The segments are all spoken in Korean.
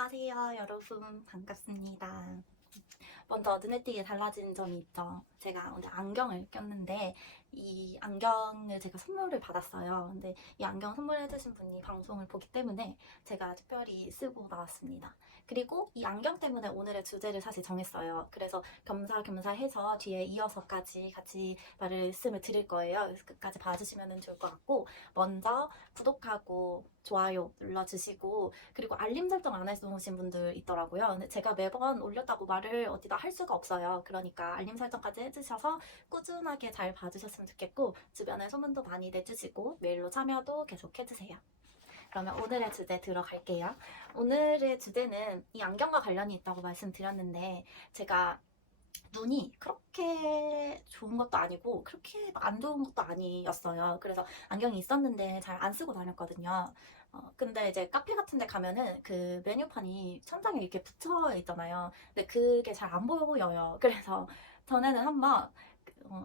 안녕하세요, 여러분. 반갑습니다. 먼저 눈에 띄게 달라진 점이 있죠. 제가 오늘 안경을 꼈는데 이 안경을 제가 선물을 받았어요. 근데 이 안경 선물해주신 분이 방송을 보기 때문에 제가 특별히 쓰고 나왔습니다. 그리고 이 안경 때문에 오늘의 주제를 사실 정했어요. 그래서 겸사겸사 해서 뒤에 이어서까지 같이 말씀을 드릴 거예요. 그래서 끝까지 봐주시면 좋을 것 같고, 먼저 구독하고 좋아요 눌러주시고, 그리고 알림 설정 안 해놓으신 분들 있더라고요. 근데 제가 매번 올렸다고 말을 어디다 할 수가 없어요. 그러니까 알림 설정까지 해주셔서 꾸준하게 잘 봐주셨으면 좋겠고, 주변에 소문도 많이 내주시고 메일로 참여도 계속 해주세요. 그러면 오늘의 주제 들어갈게요. 오늘의 주제는 이 안경과 관련이 있다고 말씀드렸는데, 제가 눈이 그렇게 좋은 것도 아니고 그렇게 안 좋은 것도 아니었어요. 그래서 안경이 있었는데 잘 안 쓰고 다녔거든요. 근데 이제 카페 같은 데 가면은 그 메뉴판이 천장에 이렇게 붙여 있잖아요. 근데 그게 잘 안 보여요. 그래서 전에는 한번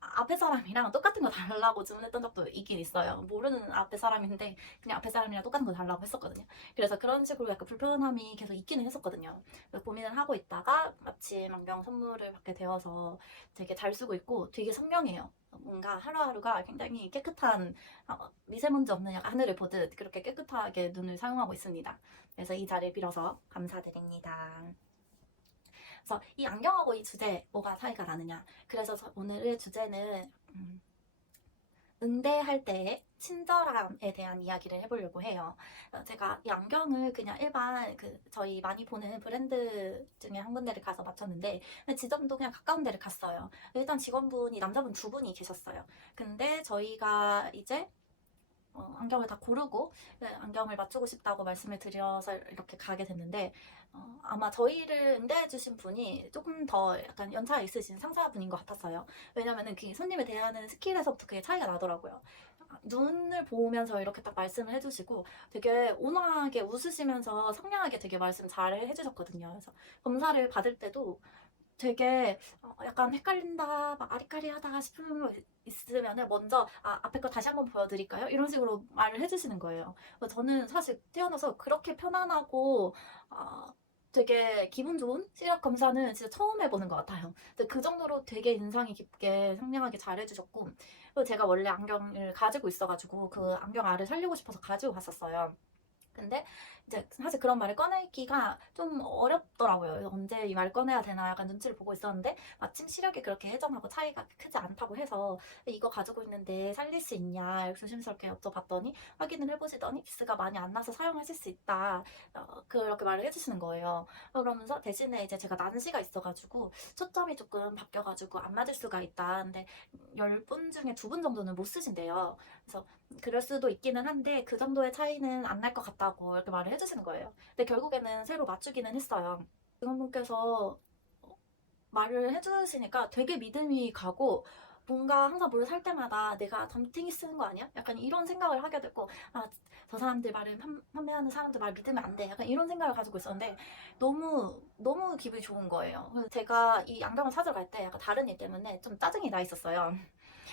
앞에 사람이랑 똑같은 거 달라고 주문했던 적도 있긴 있어요. 모르는 앞에 사람인데 그냥 앞에 사람이랑 똑같은 거 달라고 했었거든요. 그래서 그런 식으로 약간 불편함이 계속 있기는 했었거든요. 그래서 고민을 하고 있다가 마침 안경 선물을 받게 되어서 되게 잘 쓰고 있고 되게 선명해요. 뭔가 하루하루가 굉장히 깨끗한, 미세먼지 없는 약간 하늘을 보듯 그렇게 깨끗하게 눈을 사용하고 있습니다. 그래서 이 자리를 빌어서 감사드립니다. 그래서 이 안경하고 이 주제 뭐가 차이가 나느냐. 그래서 오늘의 주제는 응대할 때의 친절함에 대한 이야기를 해보려고 해요. 제가 이 안경을 그냥 일반 저희 많이 보는 브랜드 중에 한 군데를 가서 맞췄는데, 지점도 그냥 가까운 데를 갔어요. 일단 직원분이 남자분 두 분이 계셨어요. 근데 저희가 이제 안경을 다 고르고 안경을 맞추고 싶다고 말씀을 드려서 이렇게 가게 됐는데, 아마 저희를 응대해 주신 분이 조금 더 약간 연차 있으신 상사분인 것 같았어요. 왜냐면은 그 손님을 대하는 스킬에서부터 그게 차이가 나더라고요. 눈을 보면서 이렇게 딱 말씀을 해주시고 되게 온화하게 웃으시면서 상냥하게 되게 말씀 잘 해주셨거든요. 그래서 검사를 받을 때도 되게 약간 헷갈린다, 막 아리까리하다 싶은 거 있으면은 먼저 앞에 거 다시 한번 보여드릴까요? 이런 식으로 말을 해주시는 거예요. 저는 사실 태어나서 그렇게 편안하고 되게 기분 좋은 시력 검사는 진짜 처음 해보는 것 같아요. 근데 그 정도로 되게 인상이 깊게 상냥하게 잘 해주셨고, 그리고 제가 원래 안경을 가지고 있어가지고 그 안경 알을 살리고 싶어서 가지고 갔었어요. 근데 이제 사실 그런 말을 꺼내기가 좀 어렵더라고요. 언제 이 말 꺼내야 되나 약간 눈치를 보고 있었는데, 마침 시력이 그렇게 예전하고 차이가 크지 않다고 해서 이거 가지고 있는데 살릴 수 있냐 조심스럽게 여쭤봤더니, 확인을 해보시더니 기스가 많이 안 나서 사용하실 수 있다, 그렇게 말을 해주시는 거예요. 그러면서 대신에 이제 제가 난시가 있어가지고 초점이 조금 바뀌어가지고 안 맞을 수가 있다. 근데 10분 중에 2분 정도는 못 쓰신대요. 그래서 그럴 수도 있기는 한데 그 정도의 차이는 안 날 것 같다고 이렇게 말을 해주시는 거예요. 근데 결국에는 새로 맞추기는 했어요. 직원분께서 말을 해주시니까 되게 믿음이 가고, 뭔가 항상 뭘 살 때마다 내가 덤탱이 쓰는 거 아니야? 약간 이런 생각을 하게 됐고, 저 사람들 말을 판매하는 사람들 말 믿으면 안 돼. 약간 이런 생각을 가지고 있었는데 너무 너무 기분이 좋은 거예요. 그래서 제가 이 안경을 찾으러 갈 때 약간 다른 일 때문에 좀 짜증이 나 있었어요.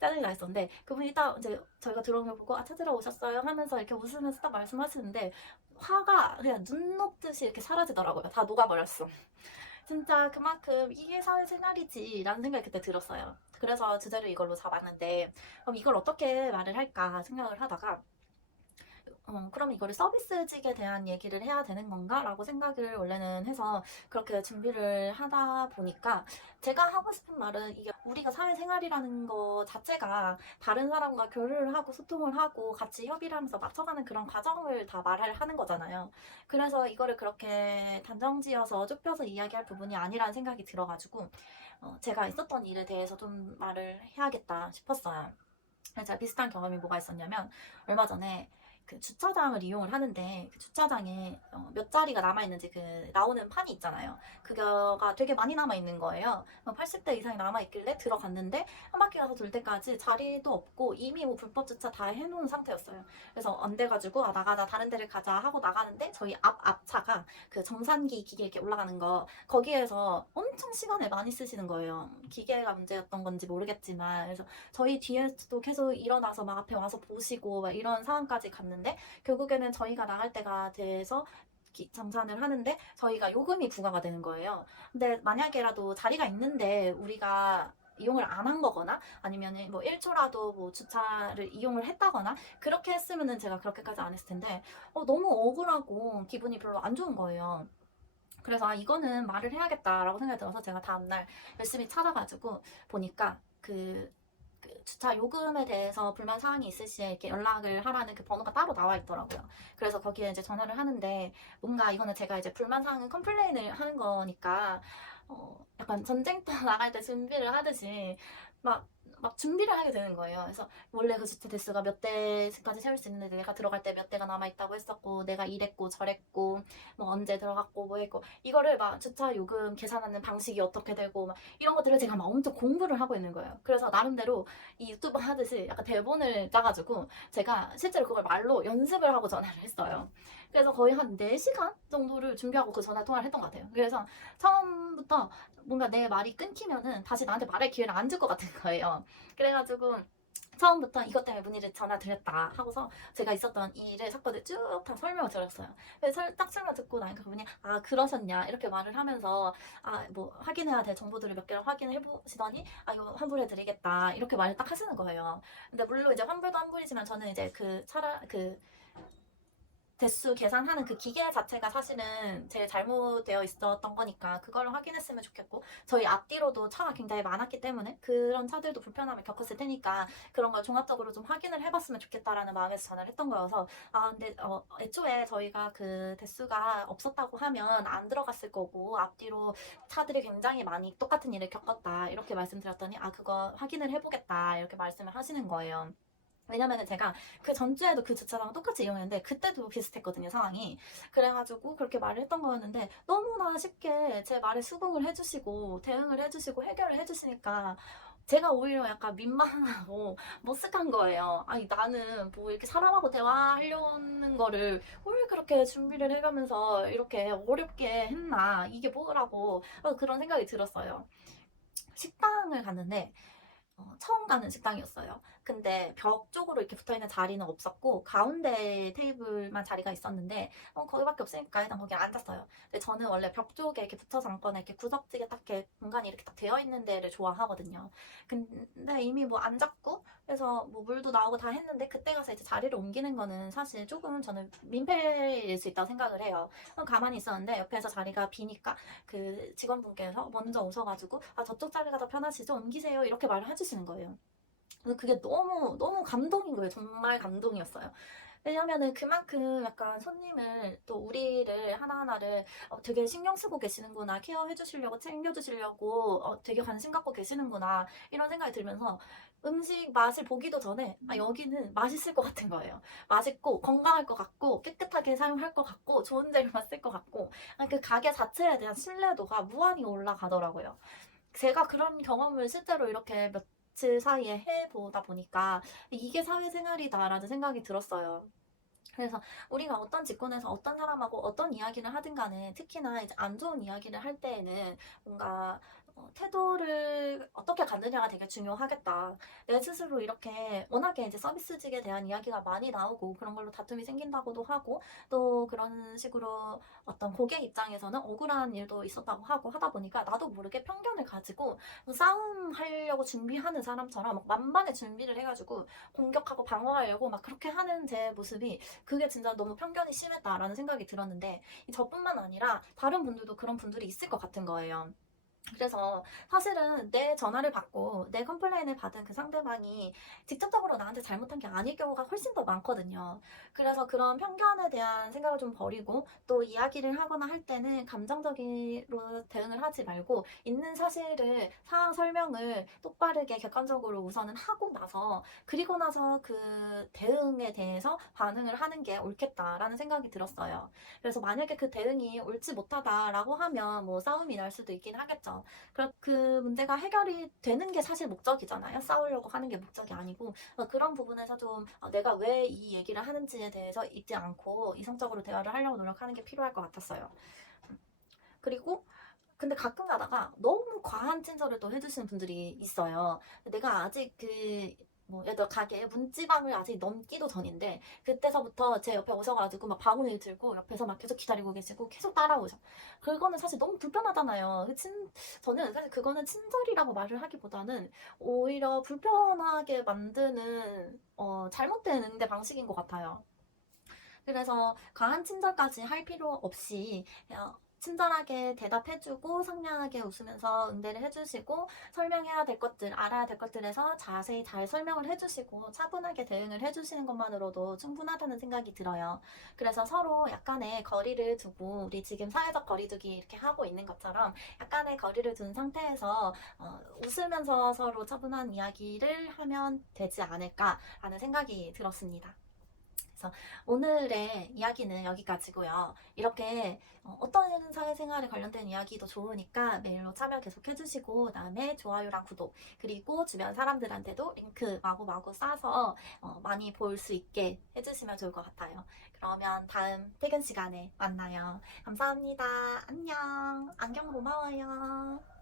짜증이 나 있었는데 그분이 딱 이제 저희가 들어온 걸 보고 찾으러 오셨어요 하면서 이렇게 웃으면서 딱 말씀하시는데, 화가 그냥 눈 녹듯이 이렇게 사라지더라고요. 다 녹아버렸어. 진짜 그만큼 이게 사회생활이지라는 생각이 그때 들었어요. 그래서 주제를 이걸로 잡았는데, 그럼 이걸 어떻게 말을 할까 생각을 하다가, 그럼 이거를 서비스직에 대한 얘기를 해야 되는 건가? 라고 생각을 원래는 해서 그렇게 준비를 하다 보니까, 제가 하고 싶은 말은 이게 우리가 사회생활이라는 거 자체가 다른 사람과 교류를 하고 소통을 하고 같이 협의를 하면서 맞춰가는 그런 과정을 다 말을 하는 거잖아요. 그래서 이거를 그렇게 단정지어서 좁혀서 이야기할 부분이 아니라는 생각이 들어가지고, 제가 있었던 일에 대해서 좀 말을 해야겠다 싶었어요. 제가 비슷한 경험이 뭐가 있었냐면, 얼마 전에 그 주차장을 이용을 하는데 그 주차장에 몇 자리가 남아있는지 그 나오는 판이 있잖아요. 그거가 되게 많이 남아있는 거예요. 80대 이상이 남아있길래 들어갔는데 한 바퀴 가서 돌 때까지 자리도 없고 이미 뭐 불법 주차 다 해놓은 상태였어요. 그래서 안 돼가지고 나가자, 다른 데를 가자 하고 나가는데, 저희 앞차가 그 정산기 기계 이렇게 올라가는 거 거기에서 엄청 시간을 많이 쓰시는 거예요. 기계가 문제였던 건지 모르겠지만. 그래서 저희 뒤에서도 계속 일어나서 막 앞에 와서 보시고 막 이런 상황까지 갔는데, 결국에는 저희가 나갈 때가 돼서 정산을 하는데 저희가 요금이 부과가 되는 거예요. 근데 만약에라도 자리가 있는데 우리가 이용을 안 한 거거나 아니면은 뭐 1초라도 뭐 주차를 이용을 했다거나 그렇게 했으면은 제가 그렇게까지 안 했을 텐데 너무 억울하고 기분이 별로 안 좋은 거예요. 그래서 이거는 말을 해야겠다라고 생각이 들어서 제가 다음날 열심히 찾아가지고 보니까 그 주차 요금에 대해서 불만 사항이 있을 시에 이렇게 연락을 하라는 그 번호가 따로 나와 있더라고요. 그래서 거기에 이제 전화를 하는데 뭔가 이거는 제가 이제 불만 사항은 컴플레인을 하는 거니까 약간 전쟁터 나갈 때 준비를 하듯이 막 준비를 하게 되는 거예요. 그래서 원래 그 주차 대수가 몇 대까지 세울 수 있는데 내가 들어갈 때 몇 대가 남아있다고 했었고 내가 이랬고 저랬고 뭐 언제 들어갔고 뭐 했고 이거를 막 주차 요금 계산하는 방식이 어떻게 되고 막 이런 것들을 제가 막 엄청 공부를 하고 있는 거예요. 그래서 나름대로 이 유튜브 하듯이 약간 대본을 짜가지고 제가 실제로 그걸 말로 연습을 하고 전화를 했어요. 그래서 거의 한 4시간 정도를 준비하고 그 전화 통화를 했던 것 같아요. 그래서 처음부터 뭔가 내 말이 끊기면은 다시 나한테 말할 기회를 안 줄 것 같은 거예요. 그래가지고 처음부터 이것 때문에 문의를 전화 드렸다 하고서 제가 있었던 일을 사건을 쭉 다 설명을 드렸어요. 딱 설명 듣고 나니까 그분이 그러셨냐 이렇게 말을 하면서 뭐 확인해야 될 정보들을 몇 개를 확인해 보시더니 이거 환불해 드리겠다 이렇게 말을 딱 하시는 거예요. 근데 물론 이제 환불도 환불이지만 저는 이제 그 대수 계산하는 그 기계 자체가 사실은 제일 잘못되어 있었던 거니까 그걸 확인했으면 좋겠고 저희 앞뒤로도 차가 굉장히 많았기 때문에 그런 차들도 불편함을 겪었을 테니까 그런 걸 종합적으로 좀 확인을 해봤으면 좋겠다라는 마음에서 전화를 했던 거여서 근데 애초에 저희가 그 대수가 없었다고 하면 안 들어갔을 거고 앞뒤로 차들이 굉장히 많이 똑같은 일을 겪었다 이렇게 말씀드렸더니 그거 확인을 해보겠다 이렇게 말씀을 하시는 거예요. 왜냐면은 제가 그 전주에도 그 주차장을 똑같이 이용했는데 그때도 비슷했거든요, 상황이. 그래가지고 그렇게 말을 했던 거였는데 너무나 쉽게 제 말에 수긍을 해주시고 대응을 해주시고 해결을 해주시니까 제가 오히려 약간 민망하고 머쓱한 거예요. 아니 나는 뭐 이렇게 사람하고 대화하려는 거를 왜 그렇게 준비를 해가면서 이렇게 어렵게 했나 이게 뭐라고 그런 생각이 들었어요. 식당을 갔는데 처음 가는 식당이었어요. 근데 벽 쪽으로 이렇게 붙어있는 자리는 없었고 가운데 테이블만 자리가 있었는데 거기밖에 없으니까 일단 거기 앉았어요. 근데 저는 원래 벽 쪽에 이렇게 붙어서 앉거나 이렇게 구석지게 딱 이렇게 공간이 이렇게 딱 되어 있는 데를 좋아하거든요. 근데 이미 뭐 앉았고 그래서 뭐 물도 나오고 다 했는데 그때 가서 이제 자리를 옮기는 거는 사실 조금 저는 민폐일 수 있다고 생각을 해요. 가만히 있었는데 옆에서 자리가 비니까 그 직원분께서 먼저 오셔가지고 저쪽 자리가 더 편하시죠? 옮기세요. 이렇게 말을 해주시는 거예요. 그래서 그게 너무 너무 감동인 거예요. 정말 감동이었어요. 왜냐면은 그만큼 약간 손님을 또 우리를 하나하나를 되게 신경 쓰고 계시는구나, 케어해 주시려고 챙겨 주시려고 되게 관심 갖고 계시는구나 이런 생각이 들면서 음식 맛을 보기도 전에 여기는 맛있을 것 같은 거예요. 맛있고 건강할 것 같고 깨끗하게 사용할 것 같고 좋은 재료만 쓸 것 같고 그 가게 자체에 대한 신뢰도가 무한히 올라가더라고요. 제가 그런 경험을 실제로 이렇게 며칠 사이에 해보다 보니까 이게 사회생활이다라는 생각이 들었어요. 그래서 우리가 어떤 직군에서 어떤 사람하고 어떤 이야기를 하든 간에 특히나 이제 안 좋은 이야기를 할 때에는 뭔가 태도를 어떻게 갖느냐가 되게 중요하겠다. 내 스스로 이렇게 워낙에 이제 서비스직에 대한 이야기가 많이 나오고 그런 걸로 다툼이 생긴다고도 하고 또 그런 식으로 어떤 고객 입장에서는 억울한 일도 있었다고 하고 하다 보니까 나도 모르게 편견을 가지고 싸움하려고 준비하는 사람처럼 막 만반의 준비를 해가지고 공격하고 방어하려고 막 그렇게 하는 제 모습이 그게 진짜 너무 편견이 심했다라는 생각이 들었는데 저뿐만 아니라 다른 분들도 그런 분들이 있을 것 같은 거예요. 그래서 사실은 내 전화를 받고 내 컴플레인을 받은 그 상대방이 직접적으로 나한테 잘못한 게 아닐 경우가 훨씬 더 많거든요. 그래서 그런 편견에 대한 생각을 좀 버리고 또 이야기를 하거나 할 때는 감정적으로 대응을 하지 말고 있는 사실을 상황 설명을 똑바르게 객관적으로 우선은 하고 나서 그리고 나서 그 대응에 대해서 반응을 하는 게 옳겠다라는 생각이 들었어요. 그래서 만약에 그 대응이 옳지 못하다라고 하면 뭐 싸움이 날 수도 있긴 하겠죠. 그 문제가 해결이 되는 게 사실 목적이잖아요. 싸우려고 하는 게 목적이 아니고 그런 부분에서 좀 내가 왜 이 얘기를 하는지에 대해서 잊지 않고 이성적으로 대화를 하려고 노력하는 게 필요할 것 같았어요. 그리고 근데 가끔 가다가 너무 과한 친절을 또 해주시는 분들이 있어요. 내가 아직 뭐 예를 들어 가게에 문지방을 아직 넘기도 전인데 그때서부터 제 옆에 오셔가지고 막 바구니를 들고 옆에서 막 계속 기다리고 계시고 계속 따라오셔. 그거는 사실 너무 불편하잖아요. 저는 사실 그거는 친절이라고 말을 하기보다는 오히려 불편하게 만드는 잘못된 응대 방식인 것 같아요. 그래서 과한 친절까지 할 필요 없이 그냥 친절하게 대답해주고 상냥하게 웃으면서 응대를 해주시고 설명해야 될 것들, 알아야 될 것들에서 자세히 잘 설명을 해주시고 차분하게 대응을 해주시는 것만으로도 충분하다는 생각이 들어요. 그래서 서로 약간의 거리를 두고 우리 지금 사회적 거리두기 이렇게 하고 있는 것처럼 약간의 거리를 둔 상태에서 웃으면서 서로 차분한 이야기를 하면 되지 않을까라는 생각이 들었습니다. 그래서 오늘의 이야기는 여기까지고요. 이렇게 어떤 사회생활에 관련된 이야기도 좋으니까 메일로 참여 계속 해주시고 그다음에 좋아요랑 구독 그리고 주변 사람들한테도 링크 마구마구 싸서 많이 볼 수 있게 해주시면 좋을 것 같아요. 그러면 다음 퇴근 시간에 만나요. 감사합니다. 안녕. 안경 고마워요.